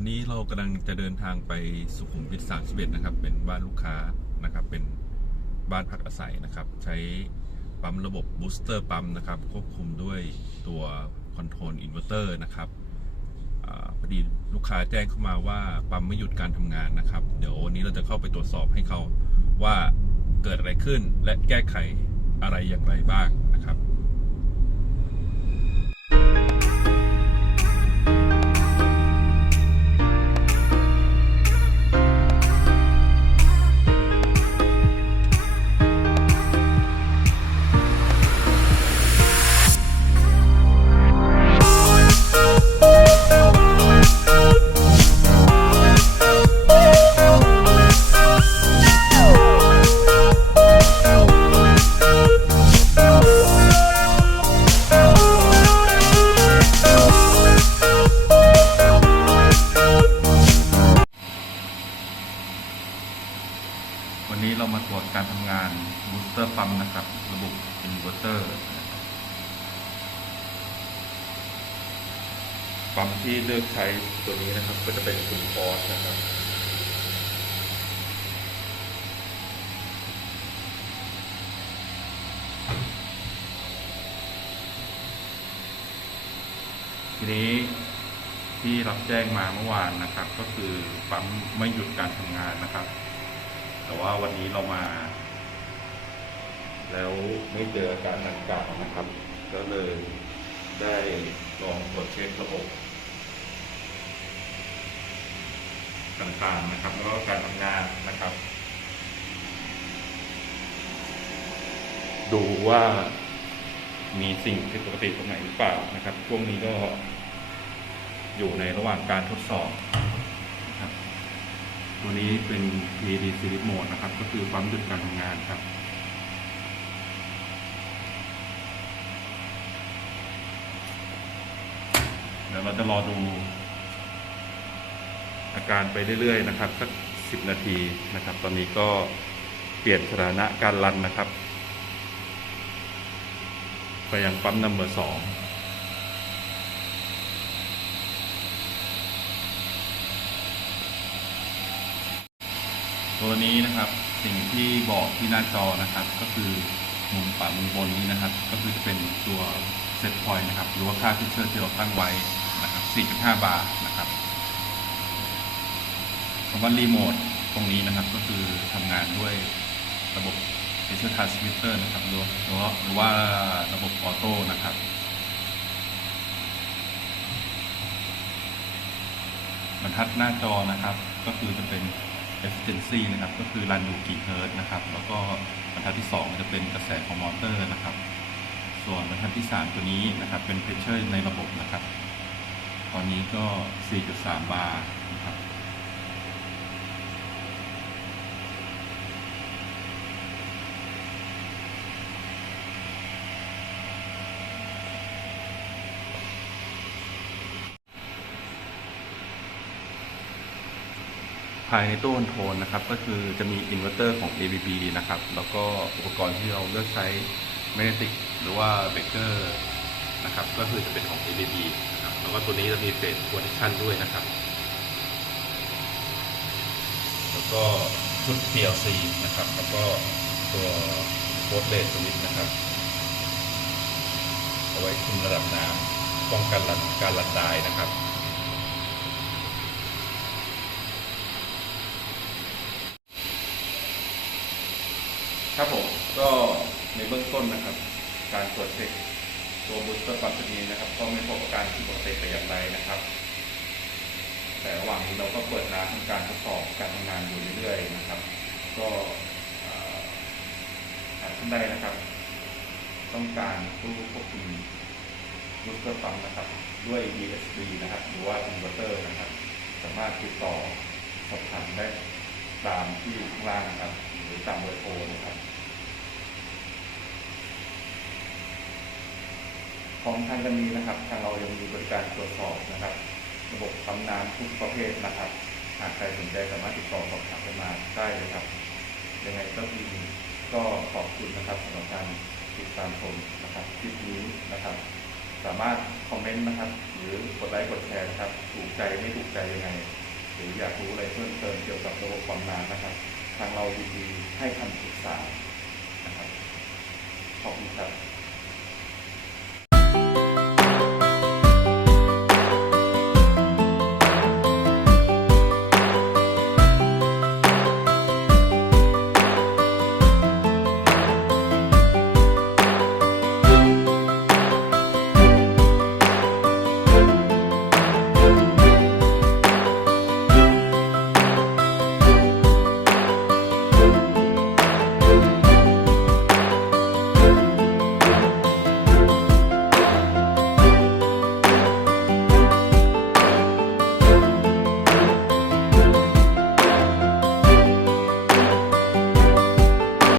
ครับวันนี้เรากำลังจะเดินทางไปสุขุมวิท31นะครับ เป็นบ้านลูกค้านะครับ เป็นบ้านพักอาศัยนะครับ ใช้ปั๊มระบบบูสเตอร์ปั๊มนะครับ ควบคุมด้วยตัวคอนโทรลอินเวอร์เตอร์นะครับอพอดีลูกค้าแจ้งเข้ามาว่าปั๊มไม่หยุดการทำงานนะครับ เดี๋ยววันนี้เราจะเข้าไปตรวจสอบให้เขาว่าเกิดอะไรขึ้นและแก้ไขอะไรอย่างไรบ้างนะครับ วันนี้เรามาตรวจการทำงานบูสเตอร์ปั๊มนะครับ ระบบอินเวอร์เตอร์ปั๊มที่เลือกใช้ตัวนี้นะครับ ก็จะเป็นคุณฟอสนะครับทีนี้ที่รับแจ้งมาเมื่อวานนะครับ ก็คือปั๊มไม่หยุดการทำงานนะครับ แต่ว่าวันนี้เรามา แล้วไม่เจออาการดังกล่าวนะครับ ก็เลยได้ลองตรวจเช็คระบบต่างๆนะครับ แล้วก็การทำงานนะครับ ดูว่ามีสิ่งผิดปกติตรงไหนหรือเปล่านะครับ ช่วงนี้ก็อยู่ในระหว่างการทดสอบนะครับ ตัวนี้เป็น PD Sleep Mode นะครับ ก็คือปั๊มหยุดการทำงานครับ เดี๋ยวเราจะรอดู อาการไปเรื่อยๆนะครับ สักสิบนาทีนะครับ ตอนนี้ก็เปลี่ยนสถานะการรันนะครับ ไปยังปั๊มนัมเบอร์สอง ตัวนี้นะครับสิ่งที่บอกที่หน้าจอนะครับ ก็คือมุมขวามุมบนนี้นะครับ ก็คือจะเป็นตัวเซตพอยต์นะครับ หรือว่าค่าฟิชเชอร์ที่เราตั้งไว้นะครับ 4.5 บาทนะครับคำว่ารีโมทตรงนี้นะครับ ก็คือทำงานด้วยระบบ Pressure Transmitter นะครับรือหรือว่าหรือว่าระบบออโต้นะครับบรรทัดหน้าจอนะครับ ก็คือจะเป็น efficiency นะครับก็คือรันอยู่กี่เฮิร์ตนะครับ แล้วก็บรรทัดที่2จะเป็นกระแสของมอเตอร์นะครับ ส่วนบรรทัดที่ 3 ตัวนี้นะครับเป็น pressure ในระบบนะครับ ตอนนี้ก็ 4.3 บาร์นะครับ ภายในตู้คอนโทรลนะครับก็คือจะมีอินเวอร์เตอร์ของ ABB นะครับแล้วก็อุปกรณ์ที่เราเลือกใช้ Magnetic หรือว่าเบเกอร์นะครับก็คือจะเป็นของ ABB นะครับแล้วก็ตัวนี้จะมีเฟสคอนิชันด้วยนะครับ แล้วก็ชุด PLC นะครับ แล้วก็ตัวโค้ดเลสสวิตนะครับ เอาไว้คุมระดับน้ำป้องกันการลันดายนะครับ ครับผมก็ในเบื้องต้นนะครับ การตรวจเช็คตัวบูสเตอร์ปั๊มตัวนี้นะครับ ก็ไม่พบอาการผิดปกติแต่อย่างใดนะครับ แต่ระหว่างนี้เราก็เปิดร้านทำการทดสอบการทำงานอยู่เรื่อยๆนะครับ ก็หาท่านใดนะครับ ต้องการตู้ควบคุมบูสเตอร์ปั๊มนะครับ ด้วย USB นะครับ หรือว่าอินเวอร์เตอร์นะครับ สามารถติดต่อสอบถามได้ตามที่อยู่ข้างล่างนะครับ หรือตามเบอร์โทรนะครับ ของทางกันนี้นะครับ ทางเรายังมีบริการตรวจสอบนะครับ ระบบปั๊มน้ำทุกประเภทนะครับ หากใครสนใจสามารถติดต่อสอบถามกันมาได้เลยครับ ยังไงก็ทีก็ขอบคุณนะครับสำหรับการติดตามชมนะครับคลิปนี้นะครับ สามารถคอมเมนต์นะครับ หรือกดไลค์กดแชร์นะครับ ถูกใจไม่ถูกใจยังไง หรืออยากรู้อะไรเพิ่มเติมเกี่ยวกับระบบความนานนะครับ ทางเรายินดีให้คำปรึกษานะครับขอบคุณครับ